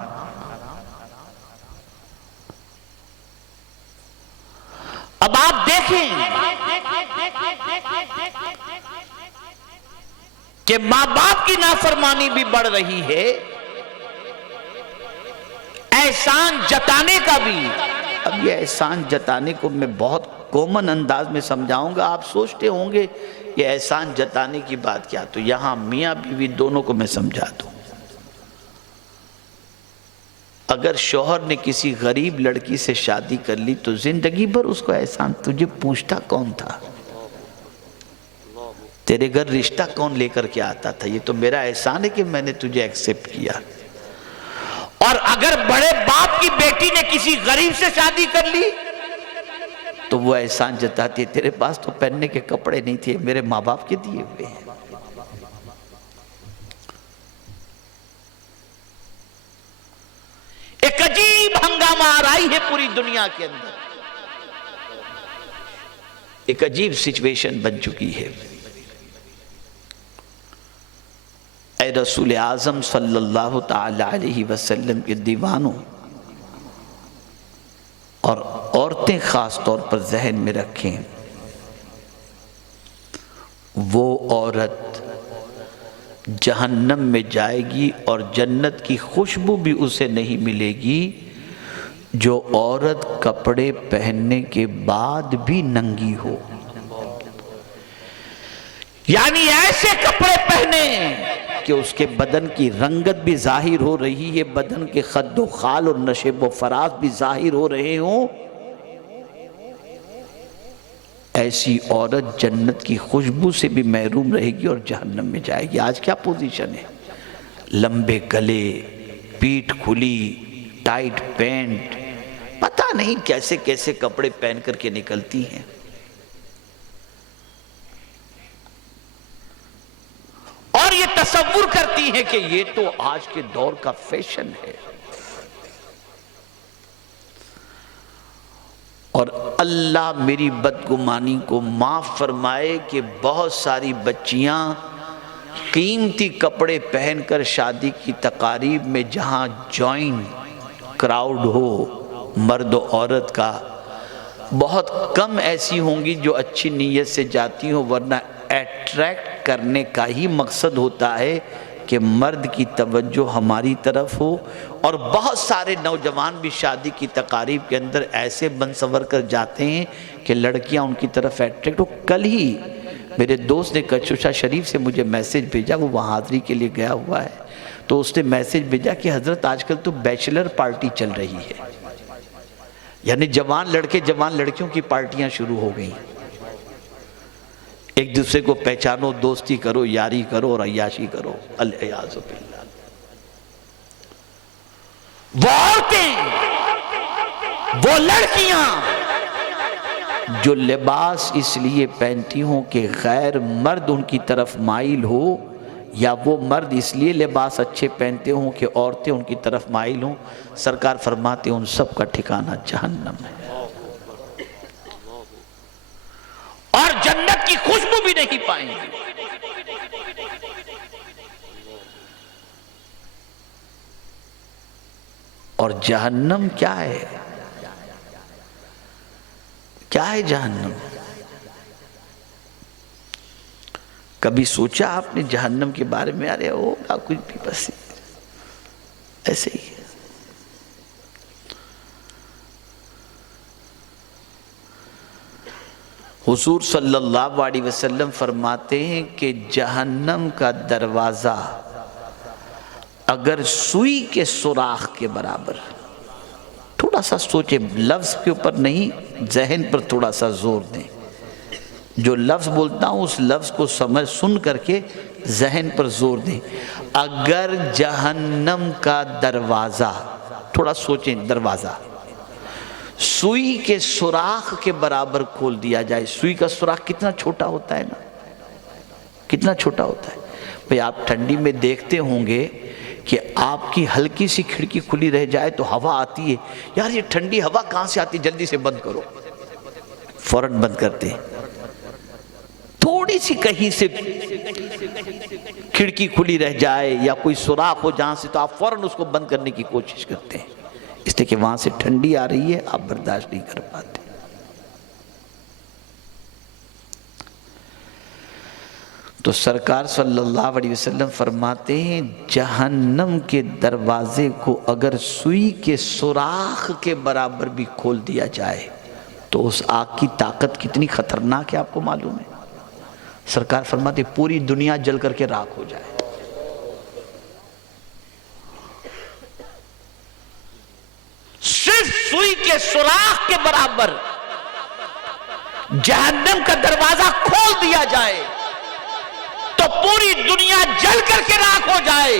اب آپ دیکھیں کہ ماں باپ کی نافرمانی بھی بڑھ رہی ہے، احسان جتانے کا بھی۔ اب یہ احسان جتانے کو میں بہت کامن انداز میں سمجھاؤں گا، آپ سوچتے ہوں گے یہ احسان جتانے کی بات کیا، تو یہاں میاں بیوی دونوں کو میں سمجھا دوں۔ اگر شوہر نے کسی غریب لڑکی سے شادی کر لی تو زندگی بھر اس کو احسان، تجھے پوچھتا کون تھا، تیرے گھر رشتہ کون لے کر کے آتا تھا، یہ تو میرا احسان ہے کہ میں نے تجھے ایکسپٹ کیا۔ اور اگر بڑے باپ کی بیٹی نے کسی غریب سے شادی کر لی تو وہ احسان جتاتی ہے، تیرے پاس تو پہننے کے کپڑے نہیں تھے، میرے ماں باپ کے دیے ہوئے ہیں۔ ایک عجیب ہنگامہ آ رہی ہے پوری دنیا کے اندر، ایک عجیب سچویشن بن چکی ہے۔ اے رسول اعظم صلی اللہ تعالی علیہ وسلم کے دیوانوں اور عورتیں خاص طور پر ذہن میں رکھیں، وہ عورت جہنم میں جائے گی اور جنت کی خوشبو بھی اسے نہیں ملے گی جو عورت کپڑے پہننے کے بعد بھی ننگی ہو، یعنی ایسے کپڑے پہنے کہ اس کے بدن کی رنگت بھی ظاہر ہو رہی ہے، بدن کے خد و خال اور نشیب و فراز بھی ظاہر ہو رہے ہوں، ایسی عورت جنت کی خوشبو سے بھی محروم رہے گی اور جہنم میں جائے گی۔ آج کیا پوزیشن ہے، لمبے گلے، پیٹھ کھلی، ٹائٹ پینٹ، پتہ نہیں کیسے کیسے کپڑے پہن کر کے نکلتی ہیں۔ اور یہ تصور کرتی ہے کہ یہ تو آج کے دور کا فیشن ہے، اور اللہ میری بدگمانی کو معاف فرمائے کہ بہت ساری بچیاں قیمتی کپڑے پہن کر شادی کی تقاریب میں جہاں جوائن کراؤڈ ہو مرد و عورت کا، بہت کم ایسی ہوں گی جو اچھی نیت سے جاتی ہوں، ورنہ اٹریکٹ کرنے کا ہی مقصد ہوتا ہے کہ مرد کی توجہ ہماری طرف ہو۔ اور بہت سارے نوجوان بھی شادی کی تقاریب کے اندر ایسے بن سور کر جاتے ہیں کہ لڑکیاں ان کی طرف اٹریکٹ ہو۔ کل ہی میرے دوست نے کچوشا شریف سے مجھے میسیج بھیجا، وہ وہاں حاضری کے لیے گیا ہوا ہے، تو اس نے میسیج بھیجا کہ حضرت آج کل تو بیچلر پارٹی چل رہی ہے، یعنی جوان لڑکے جوان لڑکیوں کی پارٹیاں شروع ہو گئیں، ایک دوسرے کو پہچانو، دوستی کرو، یاری کرو اور عیاشی کرو، العیاذ باللہ۔ وہ عورتیں، وہ لڑکیاں جو لباس اس لیے پہنتی ہوں کہ غیر مرد ان کی طرف مائل ہو، یا وہ مرد اس لیے لباس اچھے پہنتے ہوں کہ عورتیں ان کی طرف مائل ہوں، سرکار فرماتے ہیں ان سب کا ٹھکانہ جہنم ہے، اور جنت کی خوشبو بھی نہیں پائیں گے۔ اور جہنم کیا ہے؟ کیا ہے جہنم؟ کبھی سوچا آپ نے جہنم کے بارے میں؟ ارے ہوگا کچھ بھی، بس ایسے ہی۔ حضور صلی اللہ علیہ وسلم فرماتے ہیں کہ جہنم کا دروازہ اگر سوئی کے سوراخ کے برابر، تھوڑا سا سوچیں، لفظ کے اوپر نہیں، ذہن پر تھوڑا سا زور دیں، جو لفظ بولتا ہوں اس لفظ کو سن کر کے ذہن پر زور دیں۔ اگر جہنم کا دروازہ، تھوڑا سوچیں، دروازہ سوئی کے سوراخ کے برابر کھول دیا جائے، سوئی کا سوراخ کتنا چھوٹا ہوتا ہے نا، کتنا چھوٹا ہوتا ہے بھئی۔ آپ ٹھنڈی میں دیکھتے ہوں گے کہ آپ کی ہلکی سی کھڑکی کھلی رہ جائے تو ہوا آتی ہے، یار یہ ٹھنڈی ہوا کہاں سے آتی، جلدی سے بند کرو، فوراً بند کرتے ہیں۔ تھوڑی سی کہیں سے کھڑکی کھلی رہ جائے یا کوئی سوراخ ہو جہاں سے، تو آپ فوراً اس کو بند کرنے کی کوشش کرتے ہیں، اس لیے کہ وہاں سے ٹھنڈی آ رہی ہے، آپ برداشت نہیں کر پاتے۔ تو سرکار صلی اللہ علیہ وسلم فرماتے ہیں جہنم کے دروازے کو اگر سوئی کے سوراخ کے برابر بھی کھول دیا جائے تو اس آگ کی طاقت کتنی خطرناک ہے آپ کو معلوم ہے؟ سرکار فرماتے پوری دنیا جل کر کے راکھ ہو جائے. صرف سوئی کے سوراخ کے برابر جہنم کا دروازہ کھول دیا جائے تو پوری دنیا جل کر کے راکھ ہو جائے.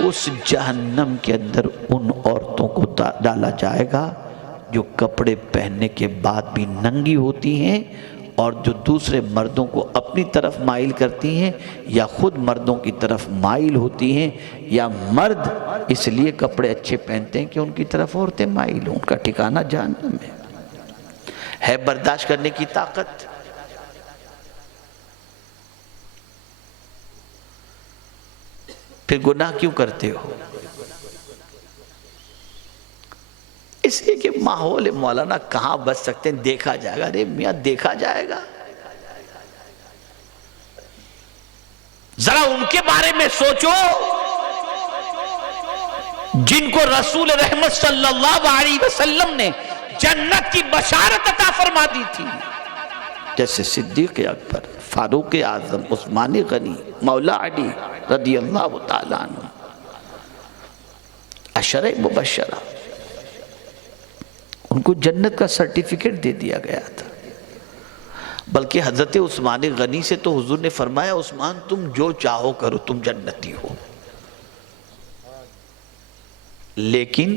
اس جہنم کے اندر ان عورتوں کو ڈالا جائے گا جو کپڑے پہننے کے بعد بھی ننگی ہوتی ہیں اور جو دوسرے مردوں کو اپنی طرف مائل کرتی ہیں یا خود مردوں کی طرف مائل ہوتی ہیں یا مرد اس لیے کپڑے اچھے پہنتے ہیں کہ ان کی طرف عورتیں مائل ہوں. ان کا ٹھکانہ جہنم ہے برداشت کرنے کی طاقت. پھر گناہ کیوں کرتے ہو؟ اس لیے کہ ماحول مولانا کہاں بچ سکتے ہیں، دیکھا جائے گا. ارے میاں دیکھا جائے گا. ذرا ان کے بارے میں سوچو جن کو رسول رحمت صلی اللہ علیہ وسلم نے جنت کی بشارت عطا فرما دی تھی، جیسے صدیق اکبر، فاروق اعظم، عثمان غنی، مولا علی رضی اللہ تعالیٰ عنہ، عشرہ مبشرہ. ان کو جنت کا سرٹیفکیٹ دے دیا گیا تھا. بلکہ حضرت عثمان غنی سے تو حضور نے فرمایا عثمان تم جو چاہو کرو تم جنتی ہو. لیکن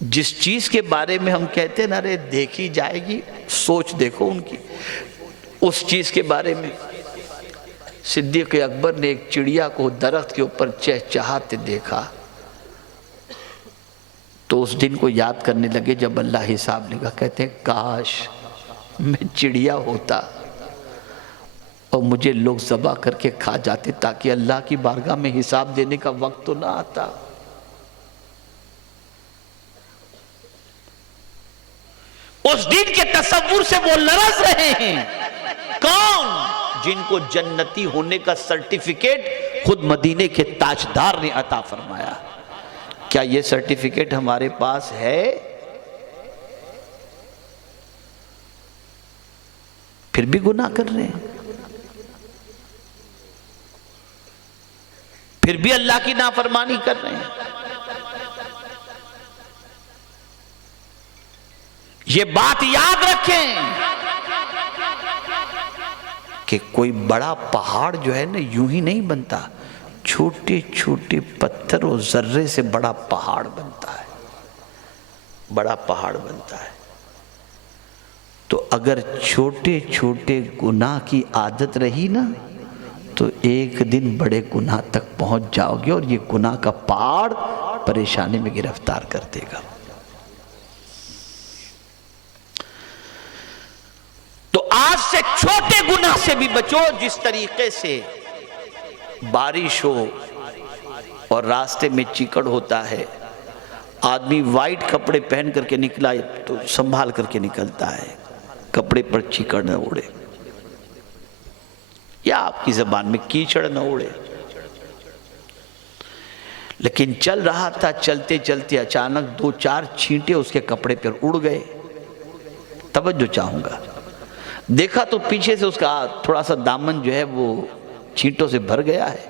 جس چیز کے بارے میں ہم کہتے ہیں نا ارے دیکھی جائے گی، سوچ دیکھو ان کی. اس چیز کے بارے میں صدیق اکبر نے ایک چڑیا کو درخت کے اوپر چہچہاتے دیکھا تو اس دن کو یاد کرنے لگے جب اللہ حساب لے گا. کہتے ہیں کاش میں چڑیا ہوتا اور مجھے لوگ ذبح کر کے کھا جاتے تاکہ اللہ کی بارگاہ میں حساب دینے کا وقت تو نہ آتا. اس دن کے تصور سے وہ لرز رہے ہیں. کون؟ جن کو جنتی ہونے کا سرٹیفکیٹ خود مدینے کے تاجدار نے عطا فرمایا. کیا یہ سرٹیفکیٹ ہمارے پاس ہے؟ پھر بھی گناہ کر رہے ہیں، پھر بھی اللہ کی نافرمانی کر رہے ہیں. یہ بات یاد رکھیں کہ کوئی بڑا پہاڑ جو ہے نا یوں ہی نہیں بنتا، چھوٹے چھوٹے پتھر اور ذرے سے بڑا پہاڑ بنتا ہے. بڑا پہاڑ بنتا ہے. تو اگر چھوٹے چھوٹے گناہ کی عادت رہی نا تو ایک دن بڑے گناہ تک پہنچ جاؤ گے اور یہ گناہ کا پہاڑ پریشانی میں گرفتار کر دے گا. تو آج سے چھوٹے گناہ سے بھی بچو. جس طریقے سے بارش ہو اور راستے میں چیکڑ ہوتا ہے، آدمی وائٹ کپڑے پہن کر کے نکلا تو سنبھال کر کے نکلتا ہے کپڑے پر چیکڑ نہ اڑے یا آپ کی زبان میں کیچڑ نہ اڑے. لیکن چل رہا تھا، چلتے چلتے اچانک 2-4 چھینٹے اس کے کپڑے پر اڑ گئے. توجہ چاہوں گا. دیکھا تو پیچھے سے اس کا تھوڑا سا دامن جو ہے وہ چھینٹوں سے بھر گیا ہے.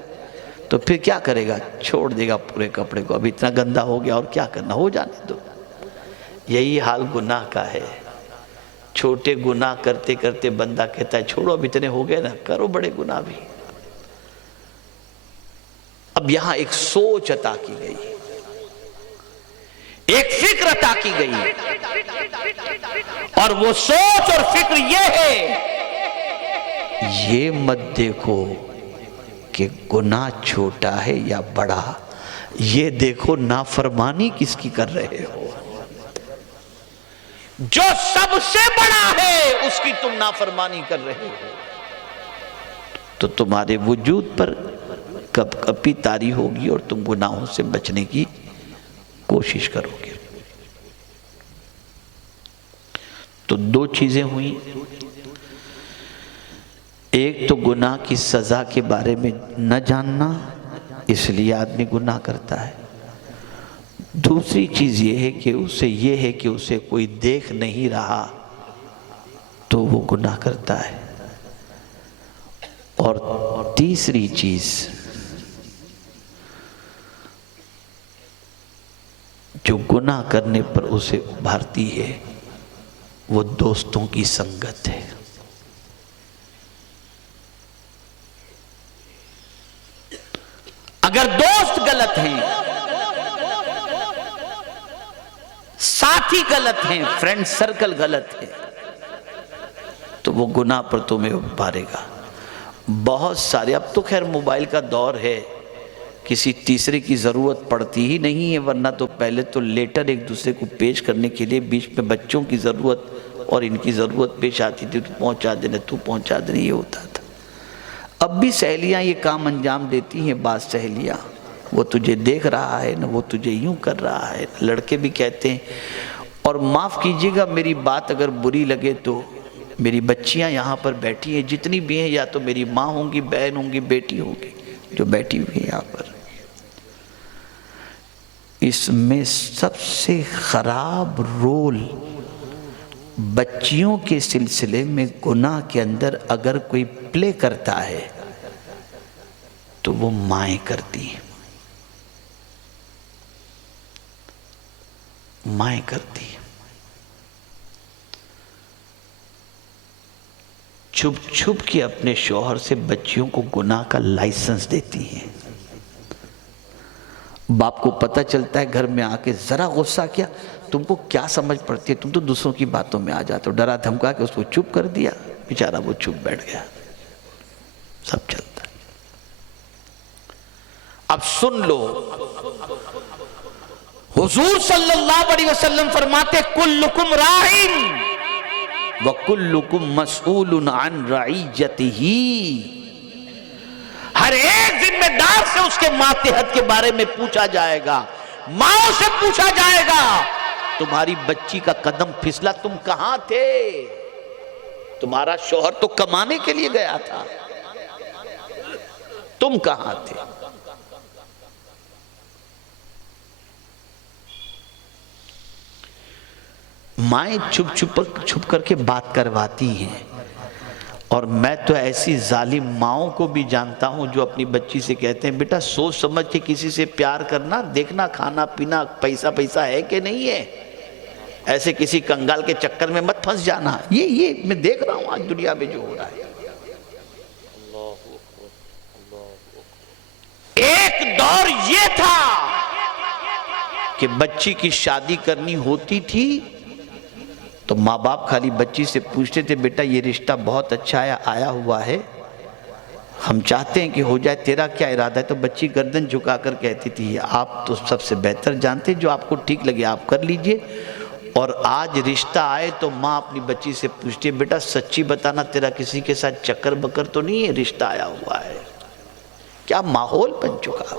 تو پھر کیا کرے گا؟ چھوڑ دے گا پورے کپڑے کو. اب اتنا گندا ہو گیا اور کیا کرنا، ہو جانے دو. یہی حال گناہ کا ہے. چھوٹے گناہ کرتے کرتے بندہ کہتا ہے چھوڑو اب اتنے ہو گئے نا، کرو بڑے گناہ بھی. اب یہاں ایک سوچ عطا کی گئی، ایک فکر عطا کی گئی، اور وہ سوچ اور فکر یہ ہے، یہ مت دیکھو کہ گناہ چھوٹا ہے یا بڑا، یہ دیکھو نافرمانی کس کی کر رہے ہو. جو سب سے بڑا ہے اس کی تم نافرمانی کر رہے ہو. تو تمہارے وجود پر کب کبھی طاری ہوگی اور تم گناہوں سے بچنے کی کوشش کرو گے. تو 2 چیزیں ہوئیں. ایک تو گناہ کی سزا کے بارے میں نہ جاننا، اس لیے آدمی گناہ کرتا ہے۔ دوسری چیز یہ ہے کہ اسے کوئی دیکھ نہیں رہا تو وہ گناہ کرتا ہے۔ اور تیسری چیز جو گناہ کرنے پر اسے ابھارتی ہے وہ دوستوں کی سنگت ہے۔ اگر دوست غلط ہیں، ساتھی غلط ہیں، فرینڈ سرکل غلط ہے، تو وہ گناہ پر تمہیں ابھارے گا۔ بہت سارے، اب تو خیر موبائل کا دور ہے، کسی تیسرے کی ضرورت پڑتی ہی نہیں ہے، ورنہ تو پہلے تو لیٹر ایک دوسرے کو پیش کرنے کے لیے بیچ میں بچوں کی ضرورت اور ان کی ضرورت پیش آتی تھی، تو پہنچا دینا یہ ہوتا تھا۔ اب بھی سہیلیاں یہ کام انجام دیتی ہیں، بعض سہیلیاں، وہ تجھے دیکھ رہا ہے نہ وہ تجھے یوں کر رہا ہے۔ لڑکے بھی کہتے ہیں، اور معاف کیجیے گا میری بات اگر بری لگے تو میری بچیاں یہاں پر بیٹھی ہیں، جتنی بھی ہیں، یا تو میری ماں ہوں گی، بہن ہوں گی، بیٹی ہوں گی، جو بیٹھی ہوئی ہیں یہاں پر۔ اس میں سب سے خراب رول بچیوں کے سلسلے میں گناہ کے اندر اگر کوئی پلے کرتا ہے تو وہ مائیں کرتی ہیں، مائیں کرتی ہیں، چھپ چھپ کے اپنے شوہر سے بچیوں کو گناہ کا لائسنس دیتی ہیں۔ باپ کو پتہ چلتا ہے، گھر میں آ کے ذرا غصہ کیا، تم کو کیا سمجھ پڑتی ہے، تم تو دوسروں کی باتوں میں آ جاتے ہو، ڈرا دھمکا کے اس کو چپ کر دیا، بیچارہ وہ چپ بیٹھ گیا، سب چلتا ہے۔ اب سن لو، حضور صلی اللہ علیہ وسلم فرماتے کلکم راعٍ وَكُلُّكُمْ مَسْئُولٌ عَنْ رَعِيَّتِهِ، ہر ایک ذمہ دار سے اس کے ماتحت کے بارے میں پوچھا جائے گا، ماں سے پوچھا جائے گا، تمہاری بچی کا قدم پھسلا، تم کہاں تھے؟ تمہارا شوہر تو کمانے کے لیے گیا تھا، تم کہاں تھے؟ مائیں چھپ کر کے بات کرواتی ہیں، اور میں تو ایسی ظالم ماؤں کو بھی جانتا ہوں جو اپنی بچی سے کہتے ہیں، بیٹا سوچ سمجھ کے کسی سے پیار کرنا، دیکھنا کھانا پینا پیسہ ہے کہ نہیں ہے، ایسے کسی کنگال کے چکر میں مت پھنس جانا۔ یہ میں دیکھ رہا ہوں آج دنیا میں جو ہو رہا ہے۔ ایک دور یہ تھا کہ بچی کی شادی کرنی ہوتی تھی تو ماں باپ خالی بچی سے پوچھتے تھے، بیٹا یہ رشتہ بہت اچھا آیا ہوا ہے، ہم چاہتے ہیں کہ ہو جائے، تیرا کیا ارادہ ہے؟ تو بچی گردن جھکا کر کہتی تھی، آپ تو سب سے بہتر جانتے ہیں، جو آپ کو ٹھیک لگے آپ کر لیجئے۔ اور آج رشتہ آئے تو ماں اپنی بچی سے پوچھتی ہے، بیٹا سچی بتانا، تیرا کسی کے ساتھ چکر بکر تو نہیں ہے، رشتہ آیا ہوا ہے؟ کیا ماحول بن چکا،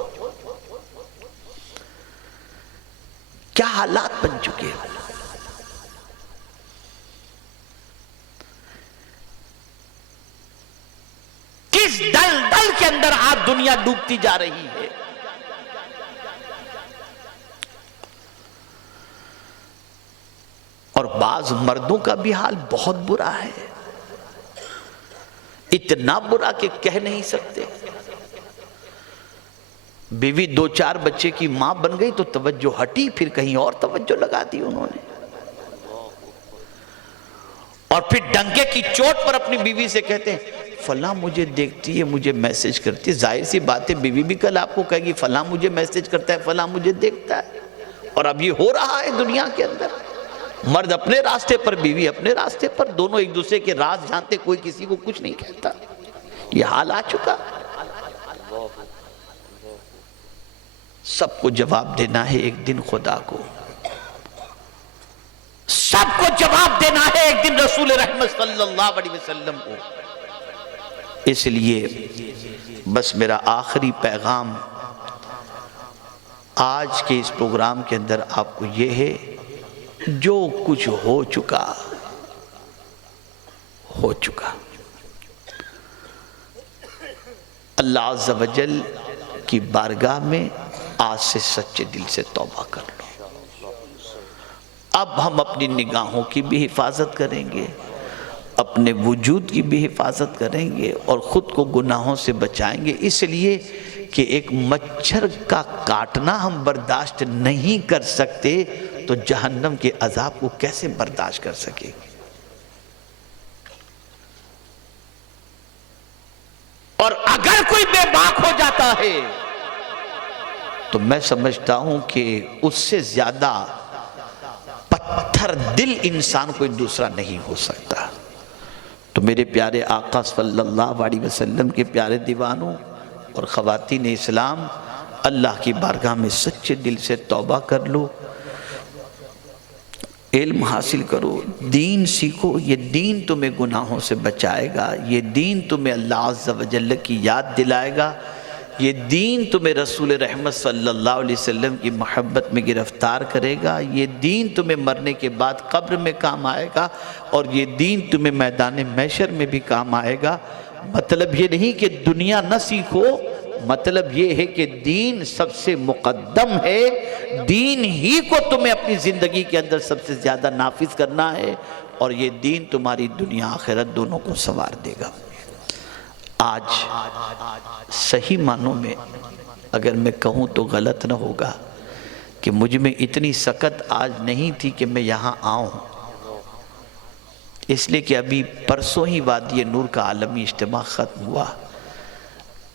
کیا حالات بن چکے ہیں۔ کس دل کے اندر آج دنیا ڈوبتی جا رہی ہے۔ اور بعض مردوں کا بھی حال بہت برا ہے، اتنا برا کہ کہہ نہیں سکتے۔ بیوی 2-4 بچے کی ماں بن گئی تو توجہ ہٹی، پھر کہیں اور توجہ لگا دی انہوں نے، اور پھر ڈنکے کی چوٹ پر اپنی بیوی سے کہتے ہیں، فلاں مجھے دیکھتی ہے، مجھے میسج کرتی ہے۔ ظاہر سی بات ہے، بیوی بھی کل آپ کو کہے گی فلاں مجھے میسج کرتا ہے، فلاں مجھے دیکھتا ہے۔ اور اب یہ ہو رہا ہے دنیا کے اندر، مرد اپنے راستے پر، بیوی اپنے راستے پر، دونوں ایک دوسرے کے راز جانتے، کوئی کسی کو کچھ نہیں کہتا۔ یہ حال آ چکا، سب کو جواب دینا ہے ایک دن خدا کو، سب کو جواب دینا ہے ایک دن رسول رحمت صلی اللہ علیہ وسلم کو۔ اس لیے بس میرا آخری پیغام آج کے اس پروگرام کے اندر آپ کو یہ ہے، جو کچھ ہو چکا ہو چکا، اللہ عز و جل کی بارگاہ میں آج سے سچے دل سے توبہ کر لو۔ اب ہم اپنی نگاہوں کی بھی حفاظت کریں گے، اپنے وجود کی بھی حفاظت کریں گے، اور خود کو گناہوں سے بچائیں گے، اس لیے کہ ایک مچھر کا کاٹنا ہم برداشت نہیں کر سکتے تو جہنم کے عذاب کو کیسے برداشت کر سکیں گے؟ اور اگر کوئی بے باک ہو جاتا ہے تو میں سمجھتا ہوں کہ اس سے زیادہ پتھر دل انسان کوئی دوسرا نہیں ہو سکتا۔ تو میرے پیارے آقا صلی اللہ علیہ وسلم کے پیارے دیوانوں اور خواتین اسلام، اللہ کی بارگاہ میں سچے دل سے توبہ کر لو، علم حاصل کرو، دین سیکھو۔ یہ دین تمہیں گناہوں سے بچائے گا، یہ دین تمہیں اللہ عز و جل کی یاد دلائے گا، یہ دین تمہیں رسول رحمت صلی اللہ علیہ وسلم کی محبت میں گرفتار کرے گا، یہ دین تمہیں مرنے کے بعد قبر میں کام آئے گا، اور یہ دین تمہیں میدان محشر میں بھی کام آئے گا۔ مطلب یہ نہیں کہ دنیا نہ سیکھو، مطلب یہ ہے کہ دین سب سے مقدم ہے، دین ہی کو تمہیں اپنی زندگی کے اندر سب سے زیادہ نافذ کرنا ہے، اور یہ دین تمہاری دنیا آخرت دونوں کو سنوار دے گا۔ آج صحیح معنوں میں اگر میں کہوں تو غلط نہ ہوگا کہ مجھ میں اتنی سکت آج نہیں تھی کہ میں یہاں آؤں، اس لیے کہ ابھی پرسوں ہی وادی نور کا عالمی اجتماع ختم ہوا۔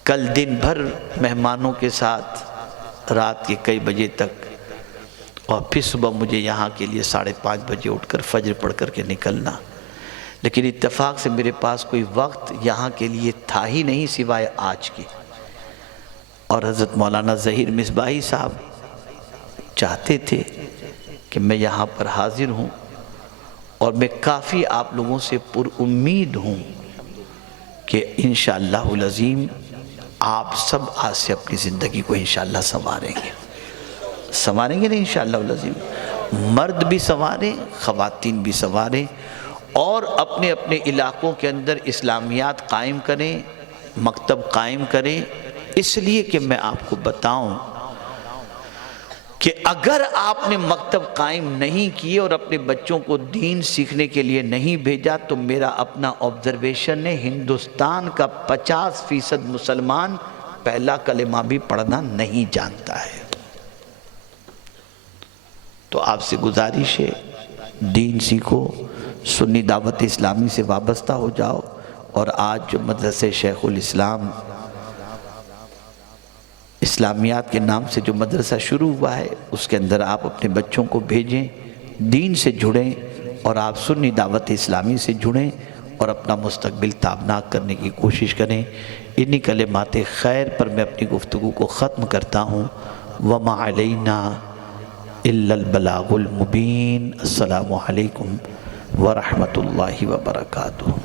کل دن بھر مہمانوں کے ساتھ رات کے کئی بجے تک، اور پھر صبح مجھے یہاں کے لیے 5:30 بجے اٹھ کر فجر پڑھ کر کے نکلنا، لیکن اتفاق سے میرے پاس کوئی وقت یہاں کے لیے تھا ہی نہیں سوائے آج کی۔ اور حضرت مولانا ظہیر مصباحی صاحب چاہتے تھے کہ میں یہاں پر حاضر ہوں، اور میں کافی آپ لوگوں سے پر امید ہوں کہ انشاءاللہ العظیم آپ سب آج سے اپنی زندگی کو انشاءاللہ سنواریں گے۔ سنواریں گے نا انشاءاللہ العظیم؟ مرد بھی سنواریں، خواتین بھی سنواریں، اور اپنے اپنے علاقوں کے اندر اسلامیات قائم کریں، مکتب قائم کریں، اس لیے کہ میں آپ کو بتاؤں کہ اگر آپ نے مکتب قائم نہیں کیے اور اپنے بچوں کو دین سیکھنے کے لیے نہیں بھیجا، تو میرا اپنا آبزرویشن ہے، ہندوستان کا 50% مسلمان پہلا کلمہ بھی پڑھنا نہیں جانتا ہے۔ تو آپ سے گزارش ہے، دین سیکھو، سنی دعوت اسلامی سے وابستہ ہو جاؤ، اور آج جو مدرسہ شیخ الاسلام اسلامیات کے نام سے جو مدرسہ شروع ہوا ہے، اس کے اندر آپ اپنے بچوں کو بھیجیں، دین سے جڑیں، اور آپ سنی دعوت اسلامی سے جڑیں، اور اپنا مستقبل تابناک کرنے کی کوشش کریں۔ انہی کلمات خیر پر میں اپنی گفتگو کو ختم کرتا ہوں۔ وَمَا عَلَيْنَا إِلَّا الْبَلَاغُ الْمُبِينَ۔ السلام علیکم ورحمۃ اللہ وبرکاتہ۔